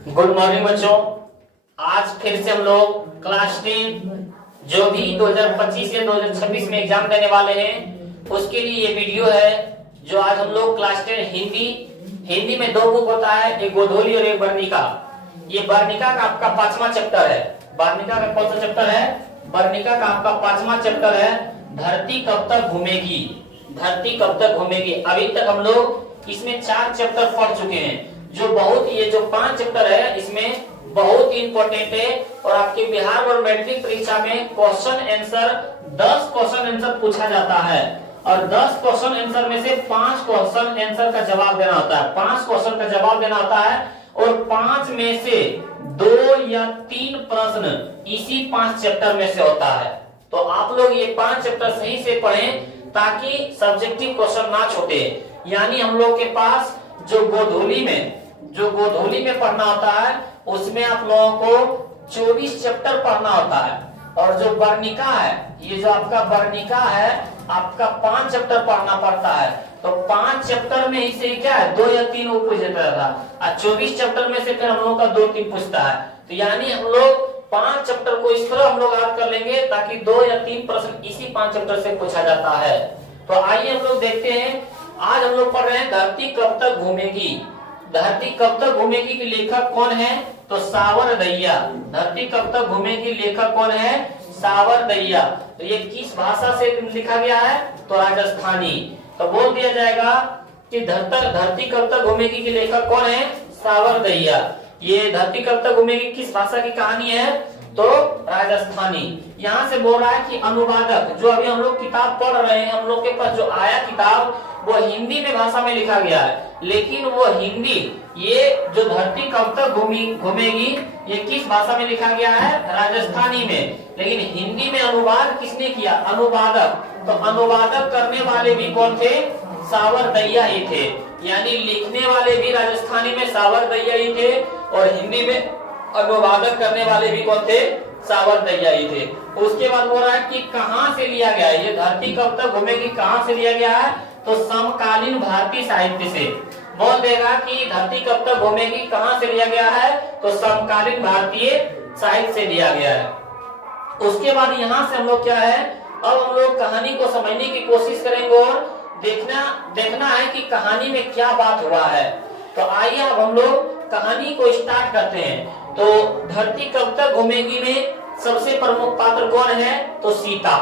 Good morning बच्चों। आज फिर से हम लोग क्लास 10 जो भी 2025 या 2026 में एग्जाम देने वाले हैं उसके लिए ये वीडियो है। जो आज हम लोग क्लास 10 हिंदी में दो बुक होता है, एक गोधोली और एक वर्णिका। ये वर्णिका का आपका 5वां चैप्टर है। वर्णिका का कौन सा चैप्टर है? वर्णिका का आपका 5वां चैप्टर है, धरती कब तक घूमेगी। धरती कब तक घूमेगी। अभी तक हम लोग इसमें 4 चैप्टर पढ़ चुके हैं, जो बहुत ये जो 5 चैप्टर है इसमें बहुत इंपॉर्टेंट है। और आपके बिहार और मैट्रिक परीक्षा में क्वेश्चन आंसर 10 क्वेश्चन आंसर पूछा जाता है और 10 क्वेश्चन आंसर में से 5 क्वेश्चन आंसर का जवाब देना होता है। 5 क्वेश्चन का जवाब देना होता है और 5 में से 2 या 3 प्रश्न इसी 5 चैप्टर में से होता है। तो आप लोग ये 5 चैप्टर सही से पढ़ें ताकि सब्जेक्टिव क्वेश्चन ना छूटे। यानी हम लोग के पास जो गोधोली में पढ़ना होता है उसमें आप लोगों को 24 चैप्टर पढ़ना होता है। और जो वर्णिका है, ये जो आपका वर्णिका है, आपका 5 चैप्टर पढ़ना पड़ता है। तो 5 चैप्टर में ही से क्या है, 2 या 3 वो पूछ जाता था और 24 चैप्टर में से फिर हम लोग का 2-3 पूछता है। तो यानी हम लोग 5 चैप्टर को इस तरह हम लोग याद कर लेंगे ताकि 2 या 3 प्रश्न इसी 5 चैप्टर से पूछा जाता है। तो आइए हम लोग देखते हैं। आज हम लोग पढ़ रहे हैं धरती कब तक घूमेगी। धरती कब तक घूमेगी की लेखक कौन है? तो सावरदैया। धरती कब तक घूमेगी लेखक कौन है? सावरदैया। तो ये किस भाषा से लिखा गया है? तो राजस्थानी। तो बोल दिया जाएगा कि धरती कब तक घूमेगी की लेखक कौन है? सावरदैया। ये धरती कब तक घूमेगी किस भाषा की कहानी है? तो राजस्थानी। यहाँ से बोल रहा है कि अनुवादक, जो अभी हम लोग किताब पढ़ रहे हैं, हम लोग के पास जो आया किताब वो हिंदी में भाषा में लिखा गया है, लेकिन वो हिंदी, ये जो धरती कब तक घूमेगी ये किस भाषा में लिखा गया है? राजस्थानी में। लेकिन हिंदी में अनुवाद किसने किया? अनुवादक। तो अनुवादक करने वाले भी कौन थे? सावरदैया ही थे। यानी लिखने वाले भी राजस्थानी में सावरदैया ही थे और हिंदी में अनुवादक करने वाले भी कौन थे? सावरदैया ही थे। उसके बाद बोल रहा है कि कहां से लिया गया है ये धरती कब तक घूमेगी, कहां से लिया गया है? तो समकालीन भारतीय साहित्य से। बोल देगा कि धरती कब तक घूमेगी कहां से लिया गया है? तो समकालीन भारतीय साहित्य से लिया गया है। उसके बाद यहाँ से हम लोग क्या है, अब हम लोग कहानी को समझने की कोशिश करेंगे और देखना है कि कहानी में क्या बात हुआ है। तो आइए अब हम लोग कहानी को स्टार्ट करते हैं। तो धरती कब तक घूमेगी में सबसे प्रमुख पात्र कौन है? तो सीता।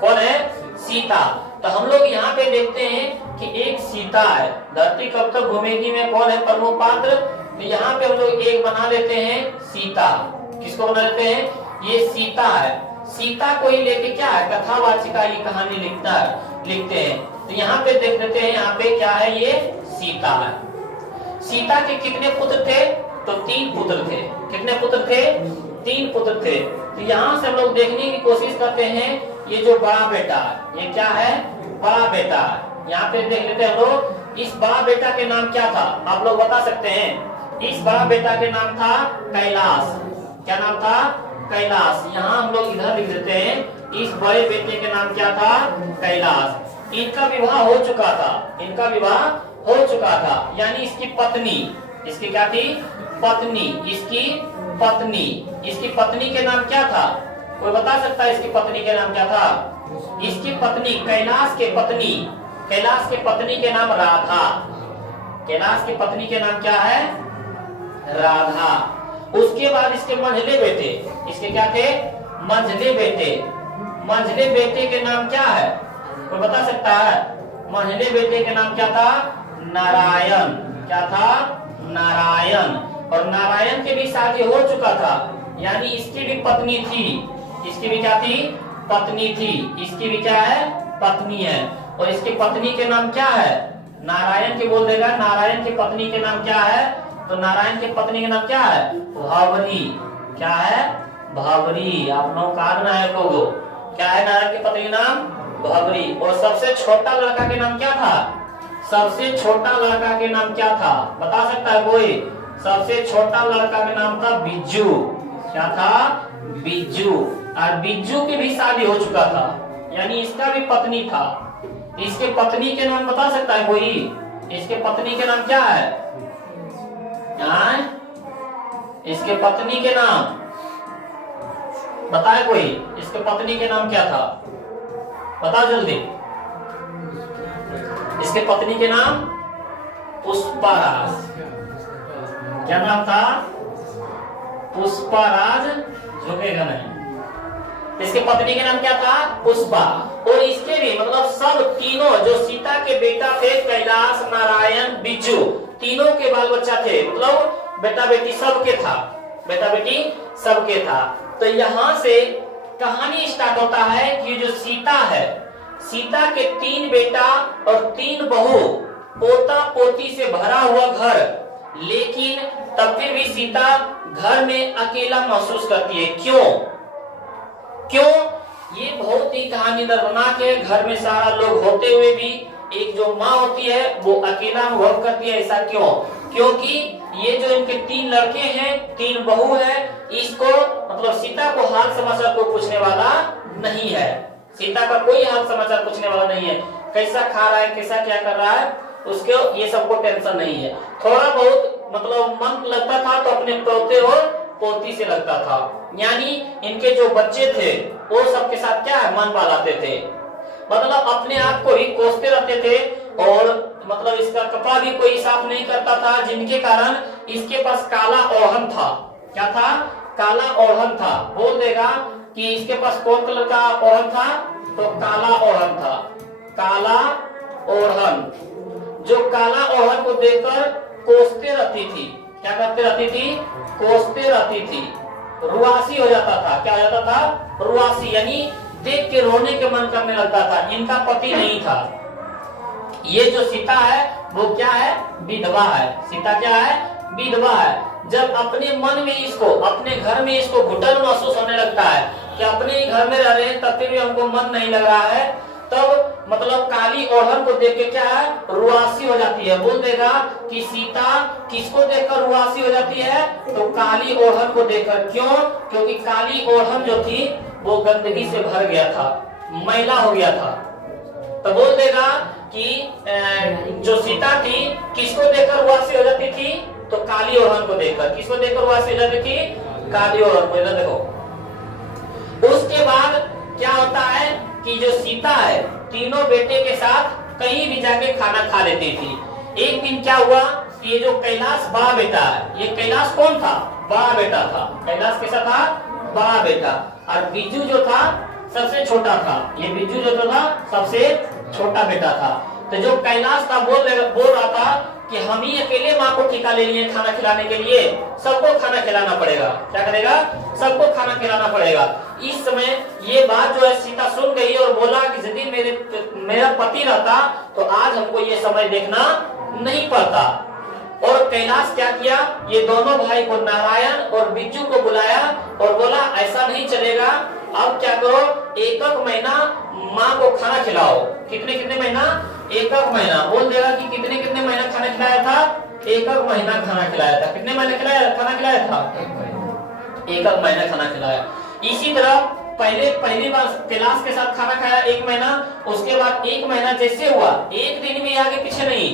कौन है? सीता। तो हम लोग यहाँ पे देखते हैं कि एक सीता है। धरती कब तक घूमेगी में कौन है प्रमुख पात्र? तो यहाँ पे हम लोग एक बना लेते हैं सीता। किसको बना लेते हैं? ये सीता है। सीता को ही लेके क्या है, कथावाचिका ये कहानी लिखते हैं। तो यहाँ पे देख लेते हैं, यहाँ पे क्या है, ये सीता है। सीता के कितने पुत्र थे? तो 3 पुत्र थे। कितने पुत्र थे? 3 पुत्र थे। तो यहाँ से हम लोग देखने की कोशिश करते हैं, ये जो बड़ा बेटा है, ये क्या है? बड़ा बेटा है। यहाँ पे देख लेते हैं हम लोग, इस बड़ा बेटा के नाम क्या था? आप लोग बता सकते हैं। इस बड़ा बेटा के नाम था कैलाश। क्या नाम था? कैलाश। यहाँ हम लोग इधर लिख देते हैं, इस बड़े बेटे के नाम क्या था? कैलाश। इनका विवाह हो चुका था। इनका विवाह हो चुका था। यानी इसकी पत्नी, इसकी क्या थी? पत्नी। इसकी पत्नी के नाम क्या था? कोई बता सकता है इसकी पत्नी के नाम क्या था? इसकी पत्नी, कैलाश के पत्नी के नाम राधा। कैलाश की पत्नी के नाम क्या है? राधा। उसके बाद इसके मंझले बेटे, इसके क्या थे? मंझले बेटे के नाम क्या है? कोई बता सकता है? मंझले बेटे के नाम क्या था? नारायण। क्या था? नारायण। और नारायण के भी शादी हो चुका था। यानी इसकी भी पत्नी थी। इसकी भी क्या थी? पत्नी थी। इसकी भी क्या है? पत्नी है। और इसकी पत्नी के नाम क्या है? नारायण के बोल देगा, नारायण की पत्नी के नाम क्या है? तो नारायण की पत्नी के नाम क्या है? भावरी। क्या है? भावरी। आप लोग काटना है को क्या है नारायण की पत्नी नाम? भावरी। और सबसे छोटा लड़का के नाम क्या था? सबसे छोटा लड़का के नाम क्या था? बता सकता है कोई? सबसे छोटा लड़का का नाम था बिज्जू। क्या था? बिज्जू। और बिज्जू की भी शादी हो चुका था। यानी इसका भी पत्नी था। इसके पत्नी के नाम बता सकता है कोई? इसके पत्नी के नाम क्या है? इसके पत्नी के नाम बताए कोई, इसके पत्नी के नाम क्या था, बताओ जल्दी। इसके पत्नी के नाम पुष्पाराज, क्या नाम था, पुष्पाराज, झुकेगा नहीं। इसके पत्नी के नाम क्या था, पुष्पा। और इसके भी मतलब सब तीनों जो सीता के बेटा थे, कैलाश, नारायण, बिज्जू, तीनों के बाल बच्चा थे, मतलब बेटा बेटी सबके था, बेटा बेटी सबके था। तो यहां से कहानी स्टार्ट होता है कि जो सीता है, सीता के 3 बेटा और 3 बहू, पोता पोती से भरा हुआ घर, लेकिन तब फिर भी सीता घर में अकेला महसूस करती है। क्यों क्यों? ये बहुत ही कहानी दर्दनाक है। घर में सारा लोग होते हुए भी एक जो माँ होती है वो अकेला अनुभव करती है। ऐसा क्यों? क्योंकि ये जो इनके 3 लड़के हैं, 3 बहू है, इसको मतलब सीता को हाल समाचार को पूछने वाला नहीं है। सीता का कोई हाल समाचार पूछने वाला नहीं है। कैसा खा रहा है, कैसा क्या कर रहा है, उसके ये सबको टेंशन नहीं है। थोड़ा बहुत मतलब मन लगता था तो अपने पोते और पोती से लगता था। यानी इनके जो बच्चे थे वो सबके साथ क्या है, मन बहलाते थे, मतलब अपने आप को ही कोसते रहते थे। और मतलब इसका कपड़ा भी कोई साफ नहीं करता था, जिनके कारण इसके पास काला ओढ़न था। क्या था? काला ओढ़न था। बोल देगा कि इसके पास कौन कलर का ओढ़न था, तो काला ओढ़न था। काला ओढ़न, जो काला ओढ़न को देखकर कोसते रहती थी। क्या करते रहती थी? कोसते रहती थी। रुआसी हो जाता था। क्या हो जाता था? रुआसी, यानी देख के रोने के मन करने लगता था। इनका पति नहीं था। ये जो सीता है वो क्या है? विधवा है। सीता क्या है? विधवा है। जब अपने मन में इसको, अपने घर में इसको घुटन महसूस होने लगता है कि अपने ही घर में रह रहे हैं तब भी हमको मन नहीं लग रहा है, तब मतलब काली ओढ़न को देख के क्या है? रुआसी हो जाती है। बोल देगा कि सीता किसको देखकर रुआसी हो जाती है? तो काली ओढ़न को देखकर। क्यों? क्योंकि काली ओढ़न जो थी वो गंदगी से भर गया था, मैला हो गया था। तो बोल देगा कि जो सीता थी किसको देखकर रुआसी हो जाती थी? तो काली ओढ़न को देखकर। किसको देखकर रुआसी हो जाती थी? काली ओढ़न को। इधर देखो। उसके बाद क्या होता है कि जो सीता है तीनों बेटे के साथ कहीं भी जाके खाना खा लेती थी। एक दिन क्या हुआ, ये जो कैलाश बड़ा बेटा है, ये कैलाश कौन था? बड़ा बेटा था। कैलाश कैसा था? बड़ा बेटा। और बिज्जू जो था सबसे छोटा था। ये बिज्जू जो था सबसे छोटा बेटा था। तो जो कैलाश था बोल रहा था कि हम ही अकेले माँ को ठिका ले लिए खाना खिलाने के लिए, सबको खाना खिलाना पड़ेगा। क्या करेगा? सबको खाना खिलाना पड़ेगा। इस समय ये बात जो है सीता सुन गई और बोला कि यदि मेरा पति रहता तो आज हमको ये समय देखना नहीं पड़ता। और कैलाश क्या किया, ये दोनों भाई को, नारायण और बिज्जू को बुलाया और बोला ऐसा नहीं चलेगा, अब क्या करो, एक महीना माँ को खाना खिलाओ। कितने महीना? एक महीना। बोल देगा कि कितने महीना खाना खिलाया था? एक महीना खाना खिलाया था। कितने महीने खाना खिलाया था? एक महीना खाना खिलाया। इसी तरह पहली बार कैलाश के साथ खाना खाया 1 महीना। उसके बाद 1 महीना जैसे हुआ, एक दिन भी आगे पीछे नहीं,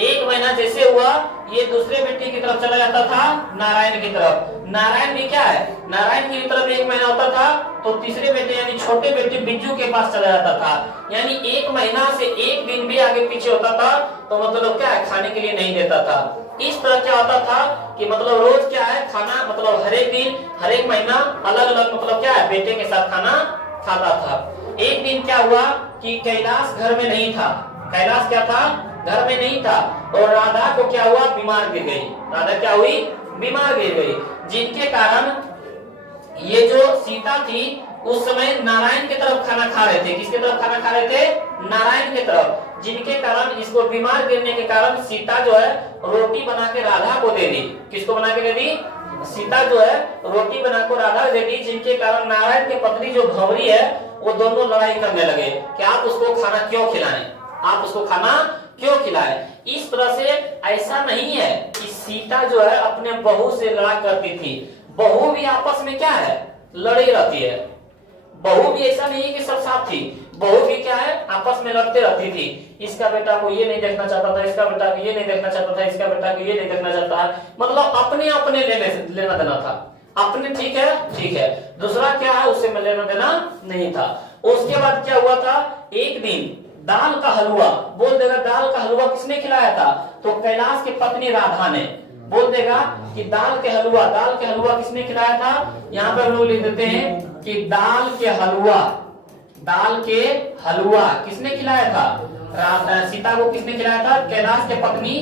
1 महीना जैसे हुआ, ये दूसरे बेटे की तरफ चला जाता था, नारायण की तरफ। नारायण भी क्या है? नारायण की तरफ 1 महीना होता था तो तीसरे बेटे यानी छोटे बेटे बिज्जू के पास चला जाता था। यानी 1 महीना से 1 दिन भी आगे पीछे होता था तो मतलब क्या है, खाने के लिए नहीं देता था। इस तरह क्या होता था कि मतलब रोज क्या है, खाना मतलब हर एक दिन, हर एक महीना अलग अलग मतलब क्या है, बेटे के साथ खाना खाता था। एक दिन क्या हुआ कि कैलाश घर में नहीं था। कैलाश क्या था? घर में नहीं था। और राधा को क्या हुआ? बीमार गिर गई। राधा क्या हुई? बीमार गिर गई, जिनके कारण ये जो सीता थी उस समय नारायण की तरफ खाना खा रहे थे। किसके तरफ खाना खा रहे थे? नारायण की तरफ। जिनके कारण इसको बीमार गिरने के कारण सीता जो है रोटी बना के राधा को दे दी। किसको बना के दे दी? सीता जो है रोटी बना कर राधा को दे दी, जिनके कारण नारायण की पत्नी जो भंवरी है वो दोनों लड़ाई करने लगे कि आप उसको खाना क्यों खिलाएं, आप उसको खाना क्यों खिलाएं। इस तरह से ऐसा नहीं है कि सीता जो है अपने बहू से लड़ा करती थी। बहू भी आपस में क्या है, लड़ी रहती है। बहू भी ऐसा नहीं है कि सब साथ थी। बहू भी क्या है आपस में लड़ते रहती थी, इसका बेटा को ये नहीं देखना चाहता था, इसका बेटा को ये नहीं देखना चाहता था, इसका बेटा को ये नहीं देखना चाहता है, मतलब अपने अपने लेना देना था, अपने ठीक है, दूसरा क्या है उससे में लेना देना नहीं था। उसके बाद क्या हुआ था, एक दिन दाल का हलवा, बोल देगा दाल का हलवा किसने खिलाया था, तो कैलाश की पत्नी राधा ने। बोल देगा कि दाल के हलवा किसने खिलाया था, यहाँ पे हम लोग लिख देते हैं कि दाल के हलवा किसने खिलाया था, सीता को किसने खिलाया था, कैलाश के पत्नी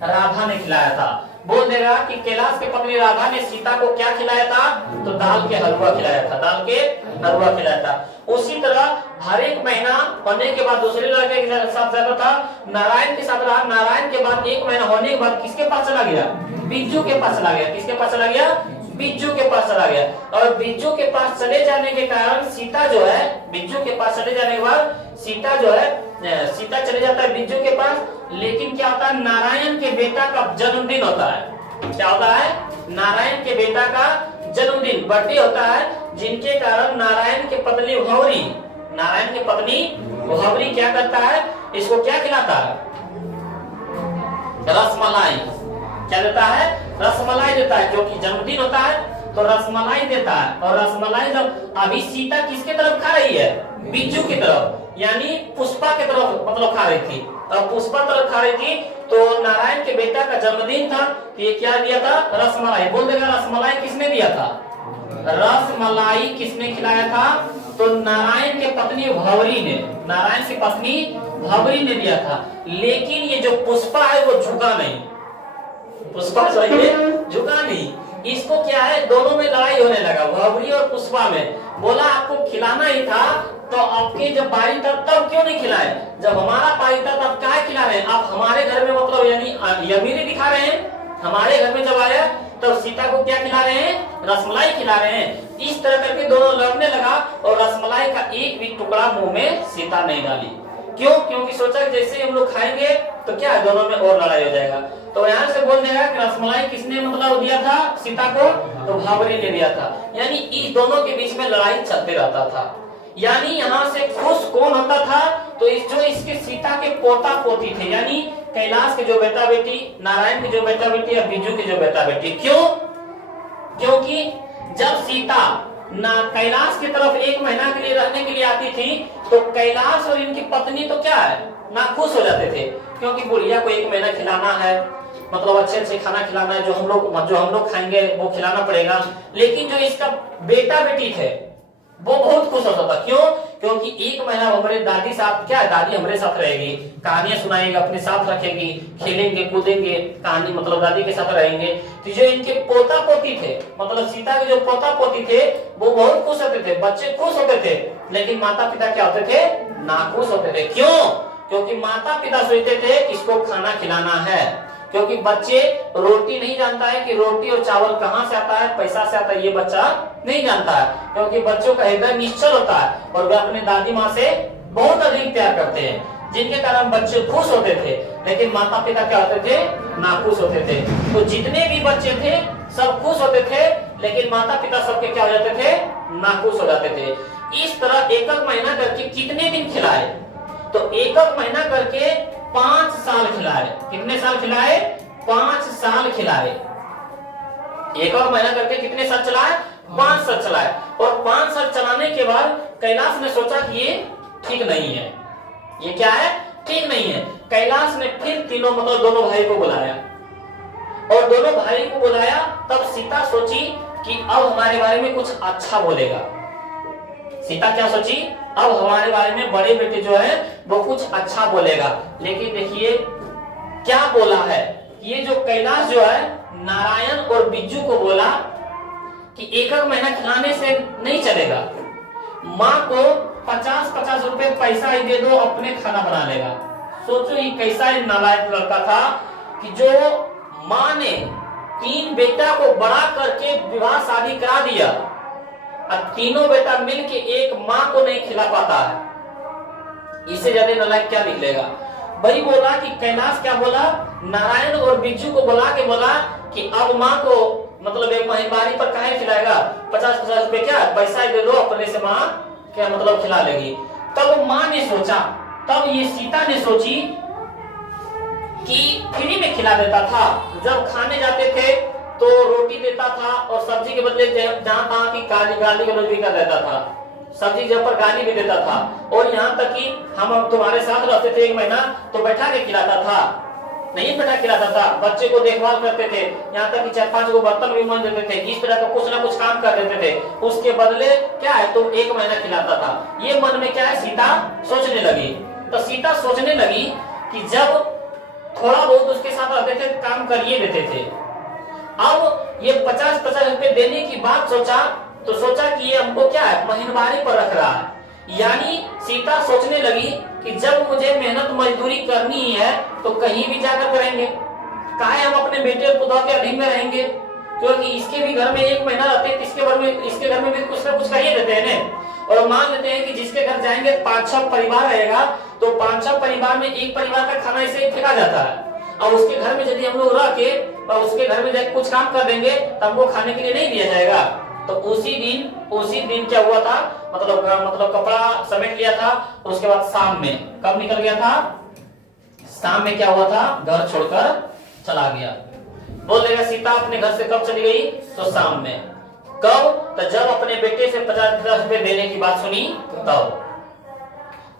राधा ने खिलाया था। बोल देगा कि कैलाश के पत्नी राधा ने सीता को क्या खिलाया था, तो दाल के हलवा खिलाया था। उसी तरह हर एक महीना होने के बाद दूसरे लड़के के साथ जाता था, नारायण के साथ रहा, नारायण के बाद एक महीना होने के बाद किसके पास चला गया, बिज्जू के पास चला गया। किसके पास चला गया, बिज्जू के पास चला गया। और बिज्जू के पास चले जाने के कारण सीता जो है, बिज्जू के पास चले जाने के बाद सीता जो है, सीता चले जाता है बिज्जू के पास, लेकिन क्या होता है, नारायण के बेटा का जन्मदिन होता है। क्या होता है, नारायण के बेटा का जन्मदिन, बर्थडे होता है, जिनके कारण नारायण की पत्नी भौरी क्या करता है, इसको क्या खिलाता है, रसमलाई। क्या देता है, रसमलाई देता है, क्योंकि जन्मदिन होता है तो रसमलाई देता है। और रसमलाई जब अभी सीता किसके तरफ खा रही है, बिज्जू की तरफ, यानी पुष्पा की तरफ मतलब खा रही थी, और पुष्पा तरफ खा रही थी, तो नारायण के बेटा का जन्मदिन था, तो ये क्या दिया था, रसमलाई। बोल देगा रसमलाई किसने दिया था, रसमलाई किसने खिलाया था, तो नारायण के पत्नी भौरी ने दिया था। लेकिन ये जो पुष्पा है वो झुका नहीं, झुका नहीं। इसको क्या है, दोनों में लड़ाई होने लगा, भौरी और पुष्पा में। बोला आपको खिलाना ही था तो आपके जब बारी था तब क्यों नहीं खिलाए, जब हमारा बारी था तब क्या खिला रहे हैं आप हमारे घर में, मतलब यानी यमीरी दिखा रहे हैं। हमारे घर में जब आया तो सीता को क्या खिला रहे हैं, रसमलाई खिला रहे हैं। इस तरह करके दोनों लड़ने लगा, और रसमलाई का एक भी टुकड़ा मुंह में सीता नहीं डाली। क्यों, क्योंकि सोचा कि जैसे हम लोग खाएंगे तो क्या दोनों में और लड़ाई हो जाएगा। तो यहाँ से बोल देगा कि रसमलाई किसने मतलब दिया था सीता को, तो भौरी ने दिया था। यानी इस दोनों के बीच में लड़ाई चलते रहता था। यानी यहाँ से खुश कौन होता था, तो जो इसके सीता के पोता पोती थे, यानी कैलाश के जो बेटा बेटी, नारायण के जो बेटा बेटी, और बिज्जू के जो बेटा बेटी। क्यों, क्योंकि जब सीता कैलाश की तरफ एक महीना के लिए रहने के लिए आती थी, तो कैलाश और इनकी पत्नी तो क्या है, ना खुश हो जाते थे, क्योंकि बुढ़िया को एक महीना खिलाना है, मतलब अच्छे खाना खिलाना है, जो हम लोग खाएंगे वो खिलाना पड़ेगा। लेकिन जो इसका बेटा बेटी थे वो बहुत खुश होता था। क्यों, क्योंकि एक महीना हमारे दादी साथ, क्या दादी हमारे साथ रहेगी, कहानियां सुनाएगी, अपने साथ रखेगी, खेलेंगे कूदेंगे, कहानी मतलब दादी के साथ रहेंगे। तो जो इनके पोता पोती थे, मतलब सीता के जो पोता पोती थे, वो बहुत खुश होते थे, बच्चे खुश होते थे। लेकिन माता पिता क्या होते थे, नाखुश होते थे। क्यों, क्योंकि माता पिता सोचते थे इसको खाना खिलाना है, क्योंकि बच्चे रोटी नहीं जानता है कि रोटी और चावल कहाँ से आता है, पैसा से आता है, ये बच्चा नहीं जानता है। क्योंकि बच्चों का हृदय निश्चल होता है और वे अपने दादी माँ से बहुत अधिक प्यार करते हैं, जिनके कारण बच्चे खुश होते थे। लेकिन माता पिता क्या होते थे, नाखुश होते थे। तो जितने भी बच्चे थे सब खुश होते थे, लेकिन माता पिता सबके क्या हो जाते थे, नाखुश हो जाते थे। इस तरह एक महीना करके कितने दिन खिलाए, तो एक महीना करके 5 साल खिलाए। कितने साल खिलाए, 5 साल खिलाए। एक और महीना करके कितने साल चलाए, 5 साल चलाए। और 5 साल चलाने के बाद कैलाश ने सोचा कि ये ठीक नहीं है, ये क्या है, ठीक नहीं है। कैलाश ने फिर तीनों मतलब दोनों भाई को बुलाया, और दोनों भाई को बुलाया, तब सीता सोची कि अब हमारे बारे में कुछ अच्छा बोलेगा। सीता क्या सोची, अब हमारे बारे में बड़े बेटे जो है वो कुछ अच्छा बोलेगा। लेकिन देखिए क्या बोला है, ये जो कैलाश जो है नारायण और बिज्जू को बोला कि एक महीना खिलाने से नहीं चलेगा, माँ को 50-50 रुपए पैसा ही दे दो, अपने खाना बना लेगा। सोचो ये कैसा नालायक लड़का था कि जो माँ ने 3 बेटा को बड़ा करके विवाह शादी करा दिया, अब तीनों बेटा मिलके एक माँ को नहीं खिला पाता है। इससे ज्यादा नालायक क्या निकलेगा। वही बोला कि कैलाश क्या बोला, नारायण और बिज्जू को बुला के बोला कि अब माँ को मतलब एक बारी पर काहे खिलाएगा, 50-50 रुपए क्या पैसा दे दो, अपने से माँ क्या मतलब खिला लेगी। तब माँ ने सोचा, तब ये सीता ने सोची कि फ्री में खिला देता था। जब खाने जाते थे तो रोटी देता था और सब्जी के बदले जहां तहां की गाली गलौज भी कर देता था, सब्जी जब पर गाली भी देता था। और यहाँ तक कि हम तुम्हारे साथ रहते थे 1 महीना तो बैठा के खिलाता था, नहीं बैठा खिलाता था, बच्चे को देखभाल करते थे, यहाँ तक कि 4-5 को बर्तन भी मांज देते थे, इस तरह का कुछ ना कुछ काम कर देते थे। उसके बदले क्या है, तुम 1 महीना खिलाता था। ये मन में क्या है, सीता सोचने लगी। तो सीता सोचने लगी कि जब थोड़ा बहुत उसके साथ रहते थे काम करिए देते थे, अब ये 50-50 रुपए देने की बात सोचा तो सोचा कि ये हमको क्या है, महीनवारी पर रख रहा है। यानी सीता सोचने लगी कि जब मुझे मेहनत मजदूरी करनी ही है तो कहीं भी जाकर करेंगे, काहे हम अपने बेटे और पुतौह के अधीन में रहेंगे, क्योंकि इसके भी घर में 1 महीना रहते हैं, इसके घर में भी कुछ ना कुछ करिए देते हैं ना। और मान लेते हैं कि जिसके घर जाएंगे 5-6 परिवार रहेगा तो 5-6 परिवार में एक परिवार का खाना ऐसे ही फेंका जाता है। और उसके घर में यदि हम लोग रह के और उसके घर में जाकर कुछ काम कर देंगे तो हमको खाने के लिए नहीं दिया जाएगा। तो उसी दिन क्या हुआ था, मतलब कपड़ा समेट लिया था। उसके बाद शाम में कब निकल गया था, शाम में क्या हुआ था, घर छोड़कर चला गया। बोल देगा सीता अपने घर से कब चली गई, तो शाम में। कब, तो जब अपने बेटे से 50 रुपए देने की बात सुनी तब।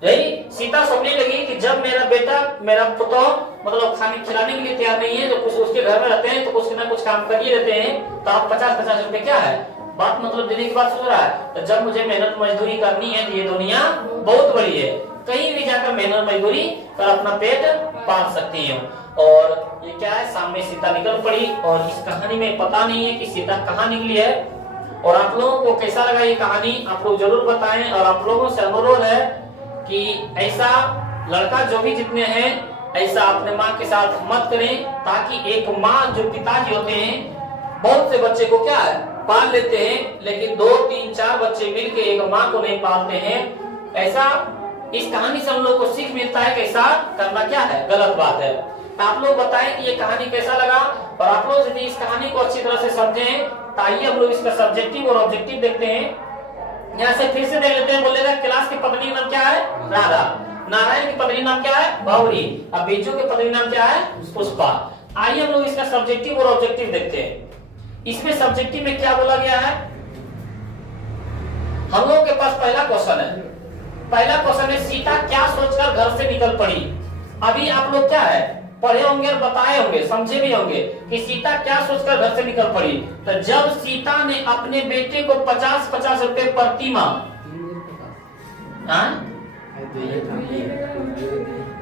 यही सीता सोचने लगी कि जब मेरा बेटा मेरा पुतौह मतलब खाने खिलाने के लिए तैयार नहीं है, तो कुछ उसके घर में रहते हैं तो कुछ ना कुछ काम कर ही रहते हैं, तो आप 50-50 रुपए क्या है बात मतलब देने की बात सोच रहा है। तो जब मुझे मेहनत मजदूरी करनी है तो ये दुनिया बहुत बड़ी है, कहीं भी जाकर मेहनत मजदूरी कर अपना पेट पाल सकती हूँ। और ये क्या है, सामने सीता निकल पड़ी। और इस कहानी में पता नहीं है कि सीता कहाँ निकली है। और आप लोगों को कैसा लगा ये कहानी, आप लोग जरूर बताएं। और आप लोगों से अनुरोध है कि ऐसा लड़का जो भी जितने हैं ऐसा अपने माँ के साथ मत करें, ताकि एक माँ जो पिताजी होते हैं बहुत से बच्चे को क्या है पाल लेते हैं, लेकिन 2-3-4 बच्चे मिलकर एक माँ को नहीं पालते हैं। ऐसा इस कहानी से हम लोग को सीख मिलता है कि ऐसा करना क्या है, गलत बात है। आप लोग बताएं कि ये कहानी कैसा लगा। और आप लोग यदि इस कहानी को अच्छी तरह से समझें तो आइए हम लोग इसका सब्जेक्टिव और ऑब्जेक्टिव देखते हैं। यहाँ से फिर से देख लेते हैं। बोलेगा क्लास की पत्नी का नाम क्या है, राधा। नारायण की पत्नी नाम क्या है, गौरी। अब बीजू की पत्नी नाम क्या है, पुष्पा। आइए हम लोग इसका सब्जेक्टिव और ऑब्जेक्टिव देखते हैं। इसमें सब्जेक्टिव में क्या बोला गया है, हम लोगों के पास पहला क्वेश्चन है सीता क्या सोचकर घर से निकल पड़ी। अभी आप लोग क्या है पढ़े होंगे और बताए होंगे, समझे भी होंगे कि सीता क्या सोचकर घर से निकल पड़ी। तो जब सीता ने अपने बेटे को 50-50 रुपए प्रति माह,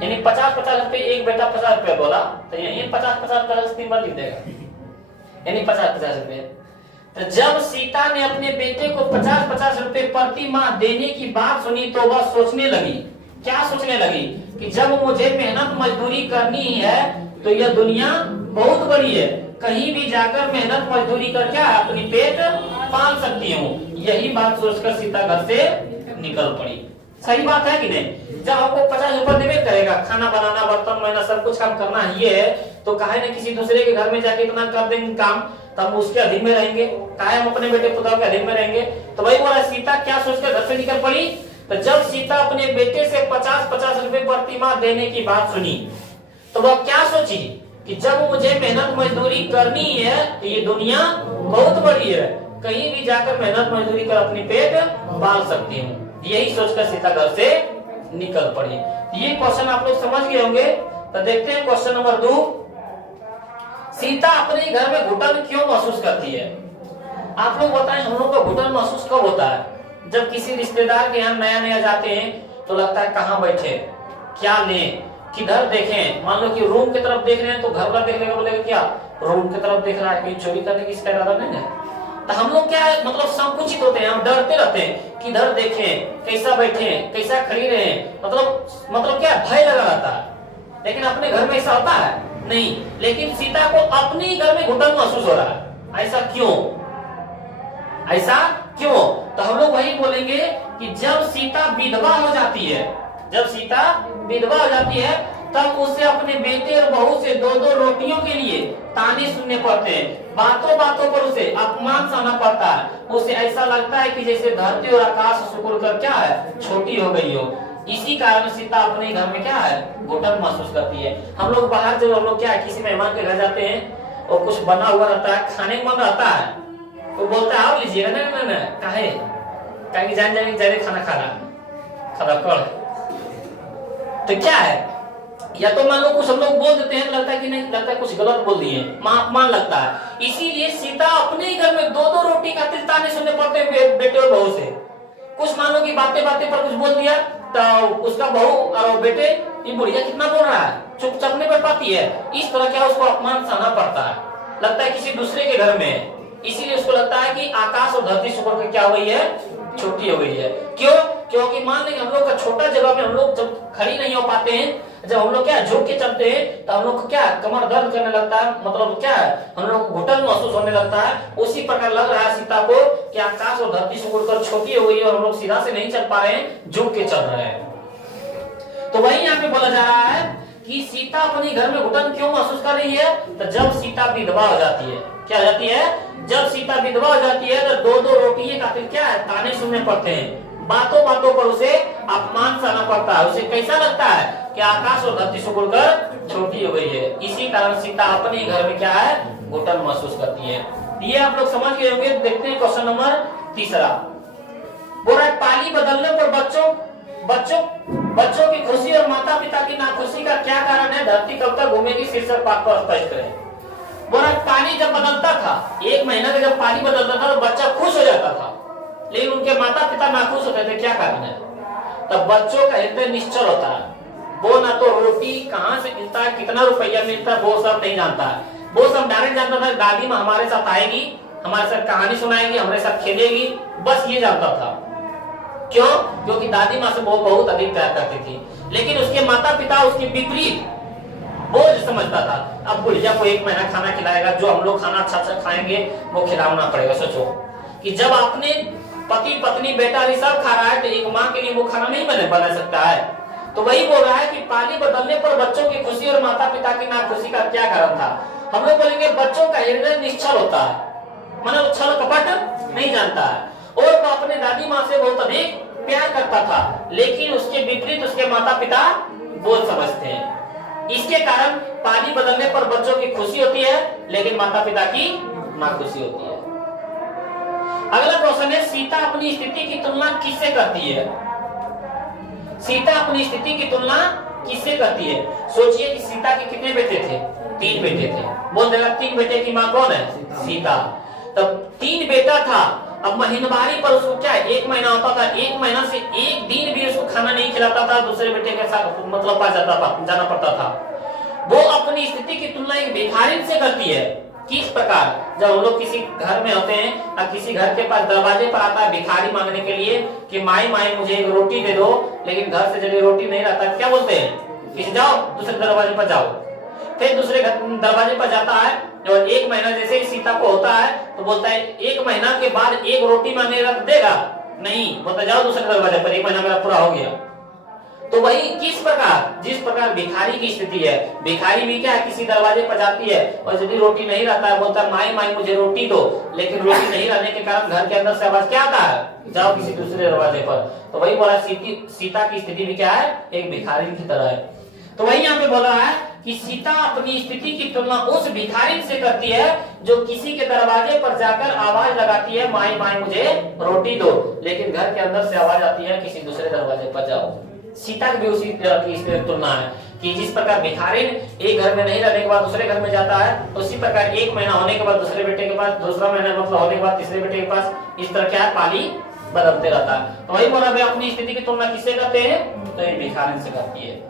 यानी 50-50 रुपए, एक बेटा 50 रुपए बोला तो यही 50-50 3 बार लिख देगा, यानी 50-50 रुपए। तो जब सीता ने अपने बेटे को 50-50 रुपए प्रति माह देने की बात सुनी तो वह सोचने लगी, क्या सोचने लगी कि जब मुझे मेहनत मजदूरी करनी है तो यह दुनिया बहुत बड़ी है, कहीं भी जाकर मेहनत मजदूरी कर क्या अपनी पेट पाल सकती हूँ। यही बात सोचकर सीता घर से निकल पड़ी। सही बात है कि नहीं। जब हमको 50 रुपए देवे करेगा, खाना बनाना, बर्तन धोना, सब कुछ काम करना ये है, तो काहे न किसी दूसरे के घर में जाके इतना कर देंगे काम, तो हम उसके अधीन में रहेंगे, काहे हम अपने बेटे पुतौह के अधीन में रहेंगे। तो वही बोला सीता क्या सोचकर घर से निकल पड़ी। तो जब सीता अपने बेटे से 50-50 रुपए प्रति माह देने की बात सुनी तो वह क्या सोची कि जब मुझे मेहनत मजदूरी करनी है तो ये दुनिया बहुत बड़ी है, कहीं भी जाकर मेहनत मजदूरी कर अपनी पेट पाल सकती हूँ। यही सोचकर सीता घर से निकल पड़ी। ये क्वेश्चन आप लोग समझ गए होंगे। तो देखते हैं क्वेश्चन नंबर 2। सीता अपने घर में घुटन क्यों महसूस करती है। आप लोग बताएं हम लोग को घुटन महसूस कब होता है। जब किसी रिश्तेदार के यहाँ नया जाते हैं तो लगता है कहाँ बैठे, क्या लें, किधर देखें। मान लो कि रूम की तरफ देख रहे हैं तो घर वाला देख लेगा, बोलेगा क्या रूम की तरफ देख रहा है, कहीं चोरी करने की इसका इरादा नहीं है। तो हम लोग क्या है मतलब संकुचित होते हैं, हम डरते रहते हैं, किधर देखें, कैसा बैठे, कैसा खड़ी रहे, मतलब क्या भय लगा रहता है। लेकिन अपने घर में ऐसा होता है नहीं। लेकिन सीता को अपने घर में घुटन महसूस हो रहा है। ऐसा क्यों, ऐसा क्यों। तो हम लोग वही बोलेंगे कि जब सीता विधवा हो जाती है, जब सीता विधवा हो जाती है तब उसे अपने बेटे और बहू से 2-2 रोटियों के लिए ताने सुनने पड़ते हैं, बातों बातों पर उसे अपमान सहना पड़ता है, उसे ऐसा लगता है कि जैसे धरती और आकाश सिकुड़ कर क्या है, छोटी हो गई हो। इसी कारण सीता अपने घर में क्या है, घुटन महसूस करती है। हम लोग बाहर जब हम लोग क्या है, किसी मेहमान के घर जाते हैं और कुछ बना हुआ रहता है, खाने का मन रहता है, तो बोलता है आओ लीजिएगा, ना ना ना काहे कि जान जाने ज्यादा खाना खाना कर। तो क्या है, या तो मान लो कुछ हम लोग बोल देते हैं, लगता है कि नहीं, लगता है कुछ गलत बोल दिए, अपमान लगता है। इसीलिए सीता अपने ही घर में दो दो रोटी खातिर ताने सुनने पड़ते हैं बेटे और बहू से। कुछ मान लो कि बातें बातें पर कुछ बोल दिया तो उसका बहू और बेटे, ये बुढ़िया कितना बोल रहा है, चुपचाप नहीं बैठ पाती है। इस तरह क्या उसको अपमान सहना पड़ता है, लगता है किसी दूसरे के घर में। इसीलिए उसको लगता है कि आकाश और धरती सिकुड़ के क्या हो गई है, छोटी हो गई है। क्यों? क्योंकि मान लें हम लोग का छोटा जगह में हम लोग जब खड़ी नहीं हो पाते हैं, जब हम लोग क्या झुक के चलते हैं तो हम लोग को क्या कमर दर्द करने लगता है, मतलब क्या है, हम लोग को घुटन महसूस होने लगता है। उसी प्रकार लग रहा है सीता को कि आकाश और धरती सिकुड़कर छोटी हो गई है और हम लोग सीधा से नहीं चल पा रहे हैं, झुक के चल रहे हैं। तो वही यहाँ पे बोला जा रहा है कि सीता अपने घर में घुटन क्यों महसूस कर रही है, तो जब सीता विधवा हो जाती है, क्या हो जाती है, जब सीता विधवा हो जाती है तो दो दो रोटियां खातिर क्या है, ताने सुनने पड़ते हैं, बातों बातों पर उसे अपमान सहना पड़ता है। उसे कैसा लगता है कि आकाश और धरती सिकुड़कर छोटी हो गई है। इसी कारण सीता अपने घर में क्या है, घुटन महसूस करती है। ये आप लोग समझ गए होंगे। देखते हैं क्वेश्चन नंबर 3। बोल रहा है पाली बदलने पर बच्चों की खुशी और माता पिता की नाखुशी का क्या कारण है, धरती कब तक घूमेगी, शीर्षक पाठ पर स्पष्ट करें। बोल रहा है पानी जब बदलता था, 1 महीना का जब पानी बदलता था तो बच्चा खुश हो जाता था, लेकिन उनके माता पिता नाखुश होते थे। क्या कारण है? तब बच्चों का हृदय निश्चल होता है, वो ना तो रोटी कहाँ से मिलता है, कितना रुपया मिलता है, वो सब नहीं जानता है। वो सब डायरेक्ट जानता था दादी माँ हमारे साथ आएगी, हमारे साथ कहानी सुनाएगी, हमारे साथ खेलेगी, बस ये जानता था। क्यों? क्योंकि दादी माँ से वो बहुत अधिक प्यार करती थी। लेकिन उसके माता पिता उसके विपरीत बोझ समझता था। अब बुढ़िया को 1 महीना खाना खिलाएगा, जो हम लोग खाना अच्छा अच्छा खाएंगे वो खिलाना पड़ेगा। सोचो कि जब आपने पति पत्नी बेटा सब खा रहा है तो एक माँ के लिए वो खाना नहीं बना सकता है। तो वही बोल रहा है कि पानी बदलने पर बच्चों की खुशी और माता पिता की नाखुशी का क्या कारण था। हम लोग बोलेंगे बच्चों का हृदय निश्चल होता है, मतलब छल कपट नहीं जानता है, और वो अपने दादी माँ से बहुत अधिक प्यार करता था, लेकिन उसके विपरीत उसके माता पिता बोझ समझते हैं। इसके कारण पानी बदलने पर बच्चों की खुशी होती है, लेकिन माता पिता की नाखुशी होती है। अगला क्वेश्चन है सीता अपनी स्थिति की तुलना किससे करती है? सीता अपनी स्थिति की तुलना किससे करती है? सोचिए कि सीता के कितने बेटे थे? 3 बेटे थे। बोल देगा 3 बेटे की माँ कौन है? सीता। तब 3 बेटा था। अब महीनवारी पर उसको क्या 1 महीना होता था, 1 महीना से 1 दिन भी उसको खाना नहीं खिलाता था, दूसरे बेटे के साथ मतलब पास जाना पड़ता था। वो अपनी स्थिति की तुलना एक भिखारिन से करती है। किस प्रकार? जब हम लोग किसी घर में होते हैं और किसी घर के पास दरवाजे पर आता है भिखारी मांगने के लिए कि माई मुझे एक रोटी दे दो, लेकिन घर से जब रोटी नहीं रहता क्या बोलते हैं कि जाओ दूसरे दरवाजे पर जाओ। फिर दूसरे दरवाजे पर जाता है और 1 महीना जैसे ही सीता को होता है तो बोलता है 1 महीना के बाद 1 रोटी मांगेगा तो देगा नहीं, बोलता जाओ दूसरे दरवाजे पर, 1 महीना मेरा पूरा हो गया। तो वही किस प्रकार, जिस प्रकार भिखारी की स्थिति है, भिखारी भी क्या है किसी दरवाजे पर जाती है और यदि रोटी नहीं रहता है बोलता है माई मुझे रोटी दो, लेकिन रोटी नहीं रहने के कारण घर के अंदर से आवाज क्या आता है, जाओ किसी दूसरे दरवाजे पर। तो वही बोला सीता की स्थिति भी क्या है, एक भिखारी की तरह है। तो वही यहाँ पे बोला है कि सीता अपनी स्थिति की तुलना उस भिखारी से करती है जो किसी के दरवाजे पर जाकर आवाज लगाती है माई मुझे रोटी दो, लेकिन घर के अंदर से आवाज आती है किसी दूसरे दरवाजे पर जाओ। सीता भी उसी तरह की इसमें तुलना है कि जिस प्रकार भिखारिन एक घर में नहीं रहने के बाद दूसरे घर में जाता है, उसी प्रकार 1 महीना होने के बाद दूसरे बेटे के पास, दूसरा महीना मतलब होने के बाद तीसरे बेटे के पास, इस तरह क्या है पाली बदलते रहता है। तो वही बोला भाई अपनी स्थिति की तुलना किससे करते हैं, तो ये भिखारिन से करती है।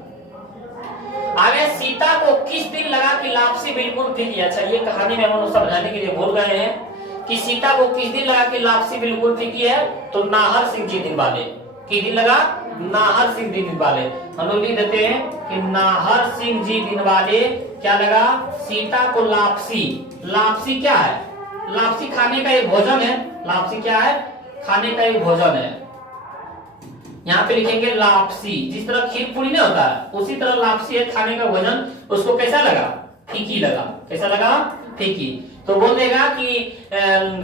आगे सीता को किस दिन लगा कि लापसी बिल्कुल ठीक है। अच्छा ये कहानी में हम समझाने के लिए भूल गए हैं कि सीता को किस दिन लगा कि लापसी बिल्कुल ठीक है, तो नाहर सिंह जी दिन वाले। किस दिन लगा? नाहर सिंह जी दिन वाले। हम लोग लिख देते हैं कि नाहर सिंह जी दिन वाले क्या लगा, सीता को लापसी। लापसी क्या है? लापसी खाने का एक भोजन है। लापसी क्या है? खाने का एक भोजन है। यहाँ पे लिखेंगे लापसी। जिस तरह खीर पूरी नहीं होता है उसी तरह लापसी है खाने का भोजन। उसको कैसा लगा? फीकी लगा। कैसा लगा? फीकी। तो बोल देगा कि